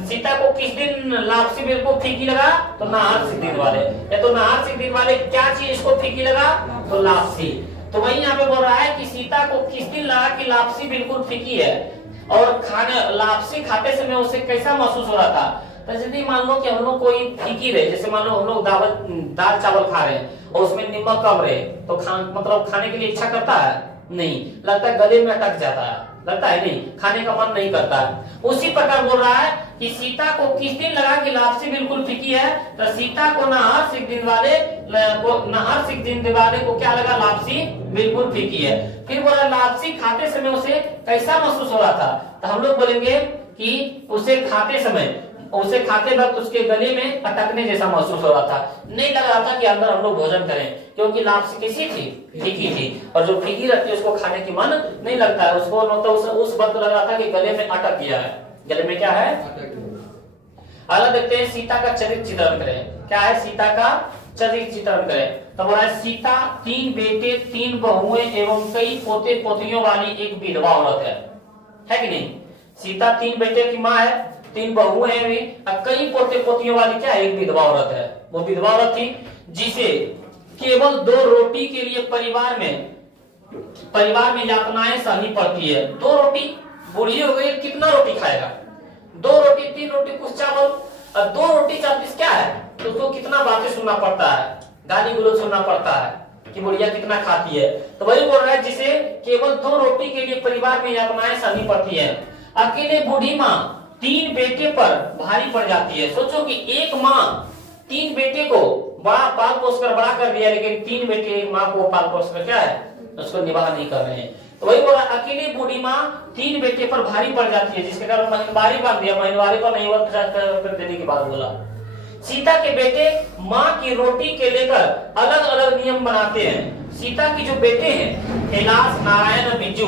सीता को किस दिन लापसी बिल्कुल फीकी लगा? तो नाहर दिन वाले, या तो नाहर दिन वाले क्या चीज इसको फीकी लगा? तो लापसी। तो वही यहाँ पे बोल रहा है कि सीता को किस दिन लगा कि लापसी बिल्कुल फीकी है, और खाने लापसी खाते समय उसे कैसा महसूस हो रहा था? तो यदि मान लो कि हम लोग कोई फीकी रहे, जैसे मान लो हम लोग दाल चावल खा रहे हैं और उसमें नमक कम रहे, तो मतलब खाने के लिए इच्छा करता है? नहीं, लगता है गले में अटक जाता है, लगता है नहीं, खाने का मन नहीं करता है। उसी प्रकार बोल रहा है कि सीता को किस दिन लगा कि लापसी बिल्कुल फीकी है? तो सीता को नाहर सिख दिन वाले को क्या लगा? लापसी बिल्कुल फीकी है। फिर बोला लापसी खाते समय उसे कैसा महसूस हो रहा था? तो हम लोग बोलेंगे कि उसे खाते वक्त उसके गले में अटकने जैसा महसूस हो रहा था, नहीं लग रहा था कि अंदर हम लोग भोजन करें, क्योंकि लापसी कैसी थी? फीकी थी। और जो फीकी रहती है उसको खाने की मन नहीं लगता है, उसको मतलब उस वक्त लग रहा था कि गले में अटक गया है। गले में क्या है? अगला देखते हैं, सीता का चरित्र चित्रण करें। क्या है? सीता का चरित्र चित्रण करें। तो बोला सीता 3 बेटे 3 बहुएं एवं कई पोते पोतियों वाली एक विधवा औरत है कि नहीं? सीता 3 बेटे की माँ है, 3 बहुएं हैं भी, और कई पोते पोतियों वाली क्या है? एक विधवा औरत है। वो विधवा औरत थी जिसे केवल 2 रोटी के लिए परिवार में यातनाएं सहनी पड़ती है। 2 रोटी, बूढ़ी हो गई, कितना रोटी खाएगा? 2 रोटी, 3 रोटी, कुछ चावल, और 2 रोटी 40 क्या है? तो उसको कितना बातें सुनना पड़ता है, गाली गलौज सुनना पड़ता है कि बुढ़िया कितना खाती है। तो वही बोल रहा है जिसे केवल 2 रोटी के लिए परिवार में यातनाएं सहनी पड़ती है। अकेले बूढ़ी माँ 3 बेटे पर भारी पड़ जाती है। सोचो कि एक माँ 3 बेटे को बड़ा पाल पोस कर बड़ा कर दिया, लेकिन 3 बेटे एक माँ को पाल पोस कर क्या है? उसको निवाह नहीं कर रहे हैं। तो वही बोला अकेली बूढ़ी माँ 3 बेटे पर भारी पड़ जाती है, जिसके कारण महिनवारी बांध दिया। महिनवारी पर नहीं हुआ कर देने के बाद बोला सीता के बेटे माँ की रोटी के लेकर अलग अलग नियम बनाते हैं। सीता की जो बेटे हैं कैलाश, नारायण, बिज्जू,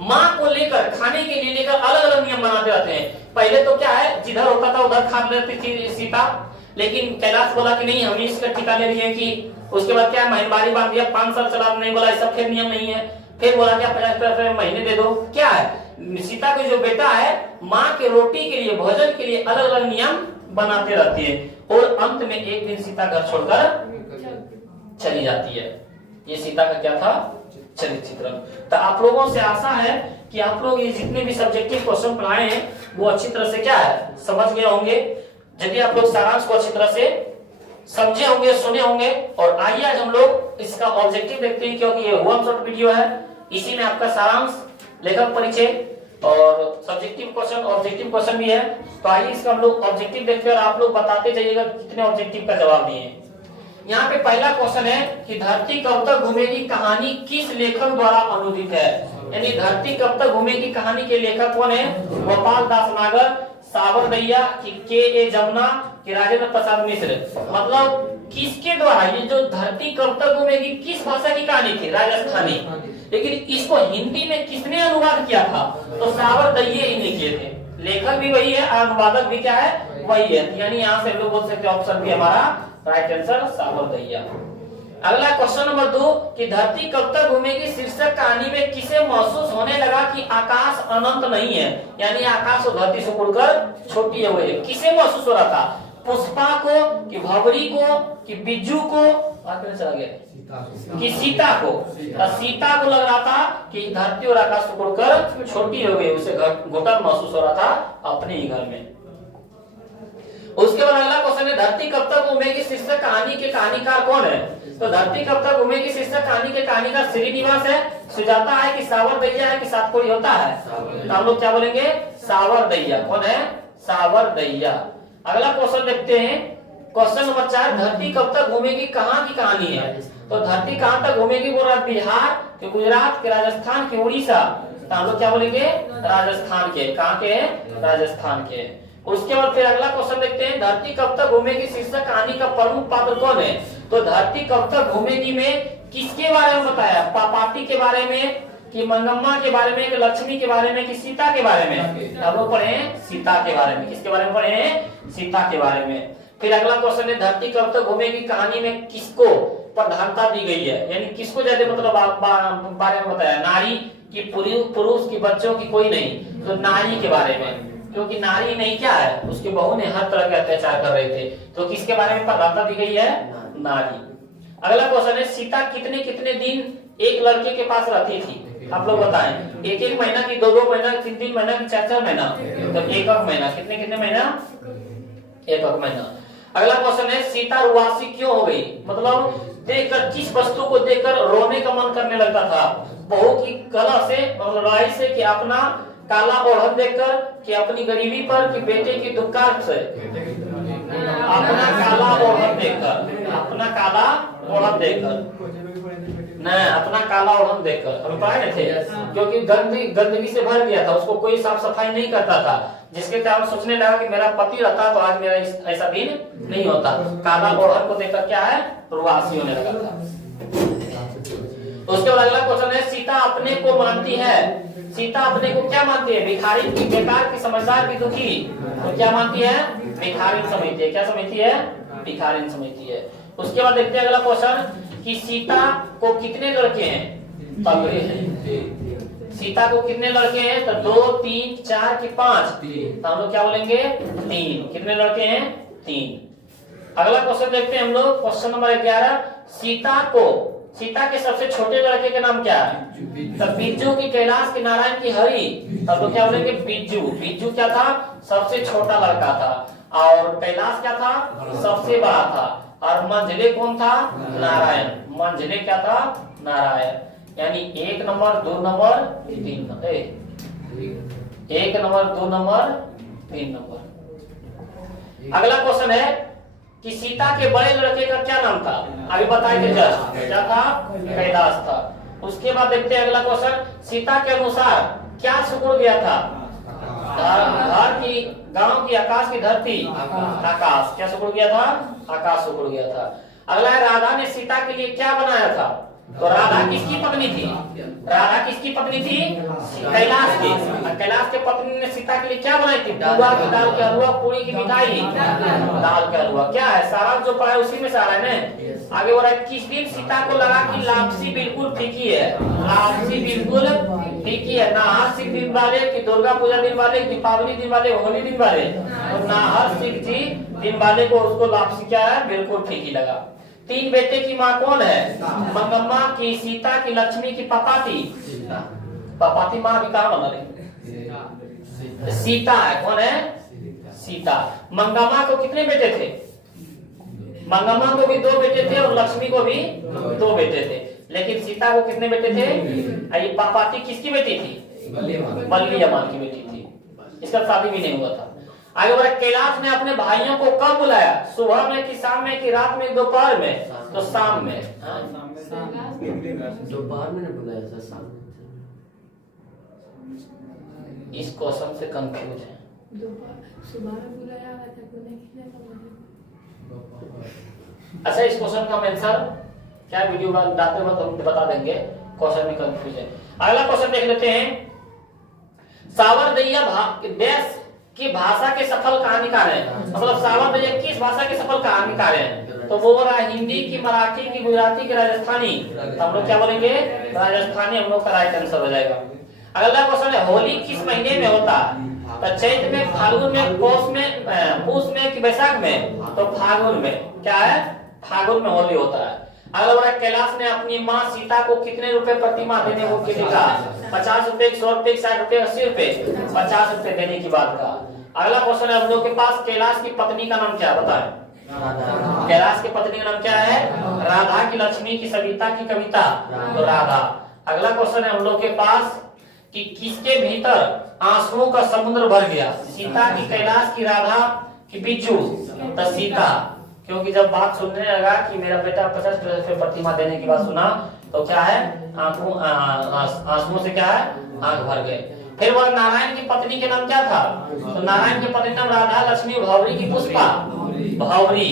माँ को लेकर खाने के लिए लेकर अलग अलग नियम बनाते रहते हैं। पहले तो क्या है, जिधर होता था उधर खा लेती थी सीता, लेकिन कैलाश बोला कि नहीं, हम इसका ठिका ले रही है कि उसके बाद क्या महिनवारी बांध दिया, 5 साल चला, नहीं बोला सब फिर नियम नहीं है। फिर बोला क्या 50 महीने दे दो। क्या है, सीता का जो बेटा है माँ के रोटी के लिए, भोजन के लिए अलग अलग नियम बनाते रहती है, और अंत में एक दिन सीता घर छोड़कर चली जाती है। ये सीता का क्या था? चरित्र चित्रण। तो आप लोगों से आशा है कि आप लोग ये जितने भी सब्जेक्टिव क्वेश्चन पढ़ाए हैं वो अच्छी तरह से क्या है समझ गए होंगे। यदि आप लोग सारांश को अच्छी तरह से समझे होंगे, सुने होंगे, और आइए आज हम लोग इसका ऑब्जेक्टिव देखते हैं, क्योंकि ये वन शॉट वीडियो है, इसी में आपका सारांश, लेखक परिचय और सब्जेक्टिव क्वेश्चन, ऑब्जेक्टिव क्वेश्चन भी है। तो आइए इसका हम लोग ऑब्जेक्टिव देखते हैं और आप लोग बताते जाइएगा कितने ऑब्जेक्टिव का जवाब दिए। यहाँ पे पहला क्वेश्चन है कि धरती कब तक घूमेगी कहानी किस लेखक द्वारा अनुदित है? यानी धरती कब तक घूमेगी कहानी के लेखक कौन है? गोपाल दास नागर, सावर दैया, कि के ए जमुना, कि राजेंद्र प्रसाद मिश्र। मतलब किसके द्वारा ये जो धरती कब तक घूमेगी किस भाषा की कहानी थी? राजस्थानी। लेकिन इसको हिंदी में किसने अनुवाद किया था? तो सावर दैया ही ने किए थे। लेखक भी वही है, अनुवादक भी क्या है? वही है। यानी यहाँ से हम लोग बोल सकते हैं ऑप्शन भी हमारा राइट आंसर सावर दैया। अगला क्वेश्चन नंबर 2 कि धरती कब तक घूमेगी शीर्षक कहानी में किसे महसूस होने लगा कि आकाश अनंत नहीं है? यानी आकाश और धरती से उड़कर छोटी है। हुई किसे महसूस हो रहा था? पुष्पा को, कि भवरी को, कि बिज्जू को, चला गया कि सीता को। सीता को लग रहा था कि धरती और आकाश से उड़कर छोटी हो गई, उसे घुटन महसूस हो रहा था अपने ही घर में। उसके बाद अगला क्वेश्चन है धरती कब तक घूमेगी शीर्षक कहानी के कहानीकार कौन है? तो धरती कब तक घूमेगी शीर्षक कहानी के कहानीकार श्रीनिवास है, सुजाता है, कि सावर दैया है, कि सात कोई होता है? तो हम लोग क्या बोलेंगे? सावर दैया। कौन है? सावर दैया। अगला क्वेश्चन देखते हैं, क्वेश्चन नंबर 4 धरती कब तक घूमेगी कहाँ की कहानी है? तो धरती कहाँ तक घूमेगी बोल रहा है? बिहार के, गुजरात के, राजस्थान के, उड़ीसा। तो हम लोग क्या बोलेंगे? राजस्थान के। कहाँ के? राजस्थान के। उसके बाद फिर अगला क्वेश्चन देखते हैं धरती कब तक घूमेगी शीर्षक कहानी का प्रमुख पात्र कौन है? तो धरती कब तक घूमेगी में किसके बारे में बताया? पापाती के बारे में, कि मंगम्मा के बारे में, कि लक्ष्मी के बारे में, कि सीता के बारे में? हम लोग पढ़े हैं सीता के बारे में। किसके बारे में पढ़े हैं? सीता के बारे में। फिर अगला क्वेश्चन है धरती कब तक घूमेगी कहानी में किसको प्रधानता दी गई है? यानी किसको ज्यादा मतलब बारे में बताया? नारी, कि पुरुष की बच्चों की कोई नहीं, तो नारी के बारे में, क्योंकि नारी नहीं क्या है, उसके बहू ने हर तरह के अत्याचार कर रहे थे, तो किसके बारे में प्रधानता दी गई है, नारी। अगला क्वेश्चन है सीता कितने कितने दिन एक लड़के के पास रहती थी, आप लोग बताएं। एक एक महीना की, दो दो महीना, तीन तीन महीना की, चार चार महीना, तो एक एक महीना, कितने कितने महीना, एक एक महीना। अगला क्वेश्चन है सीता रुवासी क्यों हो गई, मतलब देखकर किस वस्तु को देखकर रोने का मन करने लगता था, बहू की कला से, लड़ाई से, कि अपना काला ओढ़न देखकर, कि अपनी गरीबी पर, कि बेटे की दुकान से, अपना काला ओढ़न देखकर, अपना काला ओढ़न देखकर, नहीं अपना काला ओढ़न देखकर, हम पढ़े थे, क्योंकि गंदगी से भर गया था, उसको कोई साफ सफाई नहीं करता था, जिसके कारण सोचने लगा कि मेरा पति रहता तो आज मेरा ऐसा दिन नहीं होता। काला ओढ़न को देखकर क्या है, रुवासी होने लगा था। उसके बाद अगला क्वेश्चन है सीता अपने को मानती है, सीता अपने को क्या मानती है, भिखारी की, बेकार की, समझदार की, दुखी, तो क्या मानती है, भिखारिन समझती है, क्या समझती है, भिखारिन समझती है। उसके बाद देखते हैं अगला क्वेश्चन कि सीता को कितने लड़के हैं, तगड़े हैं, सीता को कितने लड़के हैं, तो 2 3 4 की 5, तो हम लोग क्या बोलेंगे 3, कितने लड़के हैं 3। अगला क्वेश्चन देखते हैं हम लोग, क्वेश्चन नंबर 11, सीता के सबसे छोटे लड़के का नाम क्या है, तो बिज्जू की, कैलाश की, नारायण की, हरि, तब लोग क्या बोलेंगे बिज्जू। बिज्जू क्या था, सबसे छोटा लड़का था, और कैलाश क्या था, सबसे बड़ा था, और मंझले कौन था, नारायण, मंझले क्या था, नारायण। यानी 1 number 2 number 3 number, 1 number 2 number 3 number. अगला क्वेश्चन है कि सीता के बड़े लड़के का क्या नाम था, अभी बताए थे जस्ट, क्या था, कैलाश था। उसके बाद देखते हैं अगला क्वेश्चन, सीता के अनुसार क्या सिकुड़ गया था, घर की, गांव की, आकाश की, धरती, आकाश, क्या सिकुड़ गया था, आकाश सिकुड़ गया था। अगला है राधा ने सीता के लिए क्या बनाया था, तो राधा किसकी पत्नी थी, राधा किसकी पत्नी थी, कैलाश की, कैलाश के पत्नी ने सीता के लिए क्या बनाई थी, बुआ की दाल के हलवा, पूरी की मिठाई, दाल का हलवा, क्या है सारा जो पढ़ा है उसी में सारा है ना। आगे बोल रहा है किस दिन सीता को लगा कि लापसी बिल्कुल फीकी है, लापसी बिल्कुल फीकी है, ना हर सिख दिन वाले, कि दुर्गा पूजा दिन वाले, दीपावली दिन वाले, होली दिन वाले, और ना हर सिख जी दिन वाले को उसको लापसी क्या है, बिल्कुल फीकी लगा। 3 बेटे की माँ कौन है, मंगम्मा की, सीता की, लक्ष्मी की, पापाती, पापाती माँ अभी कहाँ बना रही, सीता है, कौन है, सीता। मंगम्मा को कितने बेटे थे, मंगम्मा को भी 2 बेटे थे, और लक्ष्मी को भी 2 बेटे थे, लेकिन सीता को कितने बेटे थे, ये पापाती किसकी बेटी थी, बल्ली अम्मा की बेटी थी, इसका शादी भी नहीं हुआ था। आगे बढ़े, कैलाश ने अपने भाइयों को कब बुलाया, सुबह में, कि शाम में, कि रात में, दोपहर में, तो शाम में, दोपहर में बुलाया था, शाम में। इस क्वेश्चन से कंफ्यूज है, सुबह में बुलाया था, अच्छा इस क्वेश्चन का आंसर क्या वीडियो डालते वक्त हम बता देंगे, क्वेश्चन में कंफ्यूज है। अगला क्वेश्चन देख लेते हैं, सावरदैया देश की भाषा के सफल कहानीकार है, मतलब सावरदैया किस भाषा के सफल कहानीकार है, तो वो रहा हिंदी की, मराठी की, गुजराती की, राजस्थानी, तो हम लोग क्या बोलेंगे राजस्थानी, हम लोग का राइट आंसर हो जाएगा। अगला क्वेश्चन है होली किस महीने में होता है, तो चैत में, फाल्गुन में, पौष में, पूष में, कि बैसाख में, तो फाल्गुन में, क्या है फाल्गुन में होली होता है। अगला बड़ा, कैलाश ने अपनी माँ सीता को कितने रुपए प्रति माह देने को कहा, 50 रुपए, 100 रुपए, 60 रुपए, 80 रुपए, 50 रुपए देने की बात का। अगला क्वेश्चन है हम लोग के पास, कैलाश की पत्नी का नाम क्या बताए, कैलाश की पत्नी का नाम क्या है, राधा की, लक्ष्मी की, सविता की, कविता, तो राधा। अगला क्वेश्चन है हम लोग के पास कि किसके भीतर आंसुओं का समुद्र भर गया, सीता की, कैलाश की, राधा की, बिज्जू, तो सीता, क्योंकि जब बात सुनने लगा कि मेरा बेटा 50 रुपए प्रतिमा देने की बात सुना, तो क्या है आंसुओं से क्या है आंख भर गए। फिर वह नारायण की पत्नी के नाम क्या था, तो नारायण की पत्नी नाम राधा, लक्ष्मी, भावरी की, पुष्पा, भावरी।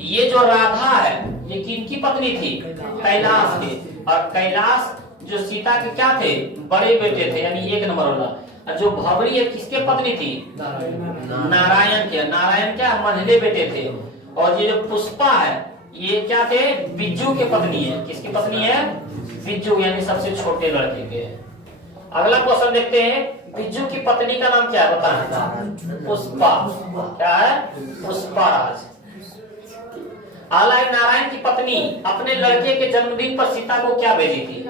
ये जो राधा है ये किनकी पत्नी थी, कैलाश की, और कैलाश जो सीता के क्या थे, बड़े बेटे थे, यानी 1 नंबर वाला। जो भावरी है किसके पत्नी थी, नारायण के, नारायण क्या मंझले बेटे थे। और ये जो पुष्पा है ये क्या थे, बिज्जू के पत्नी है, किसकी पत्नी है, बिज्जू, यानी सबसे छोटे लड़के के। अगला क्वेश्चन देखते हैं, बिज्जू की पत्नी का नाम क्या है बताएं? पुष्पा। क्या है? पुष्पाराज। अगला है, नारायण की पत्नी अपने लड़के के जन्मदिन पर सीता को क्या भेजी थी?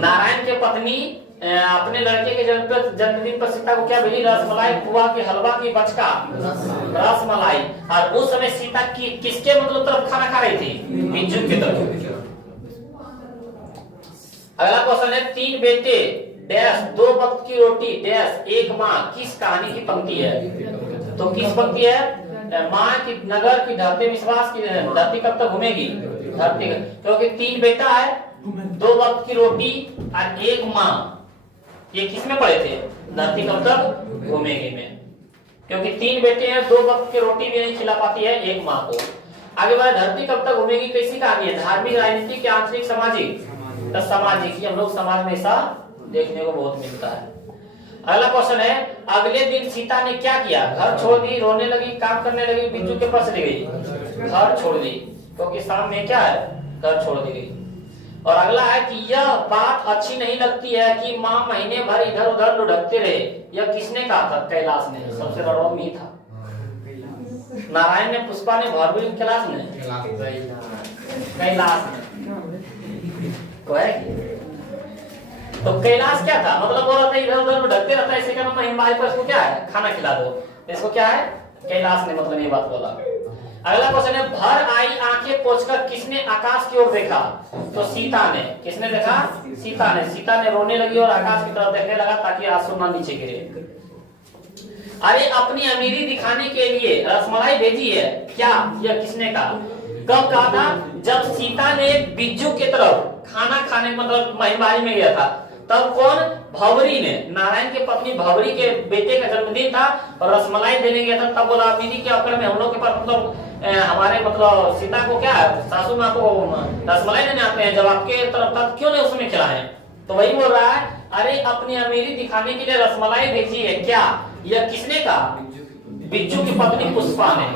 नारायण की पत्नी अपने लड़के के जन्मदिन पर सीता को क्या भेजी? रसमलाई, पुआ की हलवा की बचका? रसमलाई। और उस समय सीता की किसके मतलब तरफ खाना खा रही थी? बिज्जू की तरफ। अगला क्वेश्चन है, तीन बेटे डैश दो वक्त की रोटी डैश एक माँ किस कहानी की पंक्ति है? तो किस पंक्ति है? माँ की नगर की धरती विश्वास की धरती कब तक घूमेगी? धरती, क्योंकि तीन बेटा है, दो वक्त की रोटी और एक माँ, ये किस में पढ़े थे? धरती कब तक घूमेगी में। क्योंकि तीन बेटे हैं, दो वक्त की रोटी भी नहीं खिला पाती है एक माँ को। आगे बढ़े, धरती कब तक घूमेगी कैसी कहानी है? धार्मिक, राजनीतिक, आंतरिक, सामाजिक? तो सामाजिक, हम लोग समाज में ऐसा देखने को बहुत मिलता है। अगला क्वेश्चन है, अगले दिन सीता ने क्या किया? घर छोड़ दी, रोने लगी, काम करने लगी, बिज्जू के पास चली गई? घर छोड़ दी, क्योंकि शाम में क्या है? घर छोड़ दी गई। और अगला है कि यह बात अच्छी नहीं लगती है कि माँ महीने भर इधर उधर लुढ़कते रहे, यह किसने कहा था? कैलाश ने। सबसे बड़ा मी था नारायण ने, पुष्पा ने, भार्गवी, कैलाश ने? कैलाश ने। तो कैलाश क्या था? मतलब बोल रहा था इधर उधर लुढ़कते रहता है, इसे क्या महीने भाई पर इसको क्या है? खाना खिला दो। इसको क्या है? कैलाश ने मतलब ये बात बोला। अगला क्वेश्चन है, भर आई आंखें पोंछकर किसने आकाश की ओर देखा? तो सीता ने। किसने देखा? सीता ने। सीता ने रोने लगी और आकाश की तरफ देखने लगा ताकि आंसू ना नीचे गिरे। अरे अपनी अमीरी दिखाने के लिए रसमलाई भेजी है क्या? यह किसने कहा? कब कहा था? जब सीता ने बिज्जू की तरफ खाना खाने मतलब महिमारी में गया था, तब कौन? भंवरी ने। नारायण की पत्नी भंवरी के बेटे का जन्मदिन था और रसमलाई देने गया था, तब बोला अमीरी के अकड़ में हम लोग के पास मतलब हमारे मतलब सीता को क्या है? सासू माँ को रसमलाई देने आते हैं, जब आपके तरफ था क्यों नहीं उसमें खिलाए? तो वही बोल रहा है, अरे अपनी अमीरी दिखाने के लिए रसमलाई भेजी है क्या? यह किसने कहा? बिज्जू की पत्नी पुष्पा ने।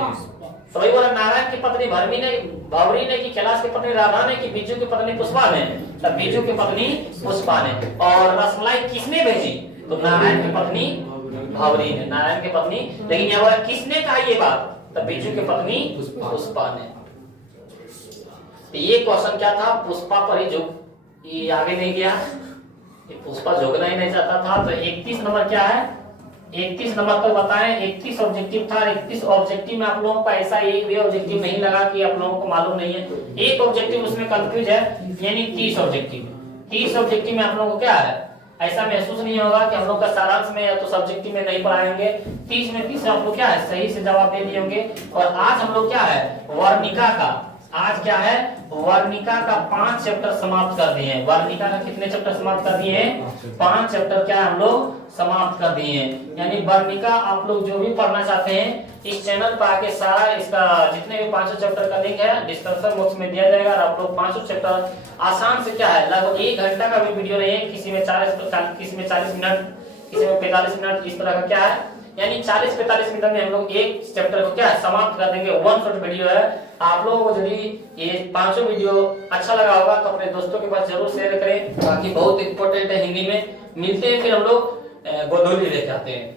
तो वही बोला, नारायण की पत्नी भंवरी ने कि कैलाश की पत्नी राधा ने कि बिज्जू की पत्नी पुष्पा ने? तब बिज्जू की पत्नी पुष्पा ने। और रसमलाई किसने भेजी? तो नारायण की पत्नी भंवरी ने। नारायण की पत्नी, लेकिन यह बोला किसने कहा ये बात? तब बिज्जू की पत्नी पुष्पा ने। तो ये क्वेश्चन क्या था? पुष्पा पर ही झुक, ये आगे नहीं गया, पुष्पा झुकना ही नहीं चाहता था। तो 31 नंबर क्या है? 31 नंबर तक बताएं। 31 ऑब्जेक्टिव था। 31 ऑब्जेक्टिव में आप लोगों का ऐसा एक भी ऑब्जेक्टिव नहीं लगा कि आप लोगों को मालूम नहीं है। एक ऑब्जेक्टिव उसमें कंफ्यूज है, यानी 30 ऑब्जेक्टिव। 30 ऑब्जेक्टिव में आप लोगों को क्या है? ऐसा महसूस नहीं होगा कि हम लोग का सारांश में या तो सब्जेक्टिव में नहीं पढ़ाएंगे। 30 में 30 आप लोग क्या है? सही से जवाब दे दिए होंगे। और आज हम लोग क्या है? वर्णिका का, आज क्या है? वर्णिका का 5 चैप्टर समाप्त कर दिए हैं। वर्णिका का कितने चैप्टर समाप्त कर दिए हैं? 5 चैप्टर क्या हम लोग समाप्त कर दिए हैं। यानी वर्णिका आप लोग जो भी पढ़ना चाहते हैं इस चैनल पर आके सारा इसका जितने भी 5 चैप्टर का लिंक है डिस्क्रिप्शन बॉक्स में दिया जाएगा। और आप लोग 5 चैप्टर आसान से क्या है, लगभग 1 घंटा का भी वीडियो नहीं है, किसी में 40 मिनट, किसी में 45 मिनट, इस तरह का क्या है, यानी 40-45 मिनट में हम लोग एक चैप्टर को क्या है? समाप्त कर देंगे। 1 शॉट वीडियो है। आप लोगों को यदि ये 5 वीडियो अच्छा लगा होगा तो अपने दोस्तों के पास जरूर शेयर करें, बाकी बहुत इंपॉर्टेंट है हिंदी में। मिलते हैं फिर हम लोग गोधूली लेके आते हैं।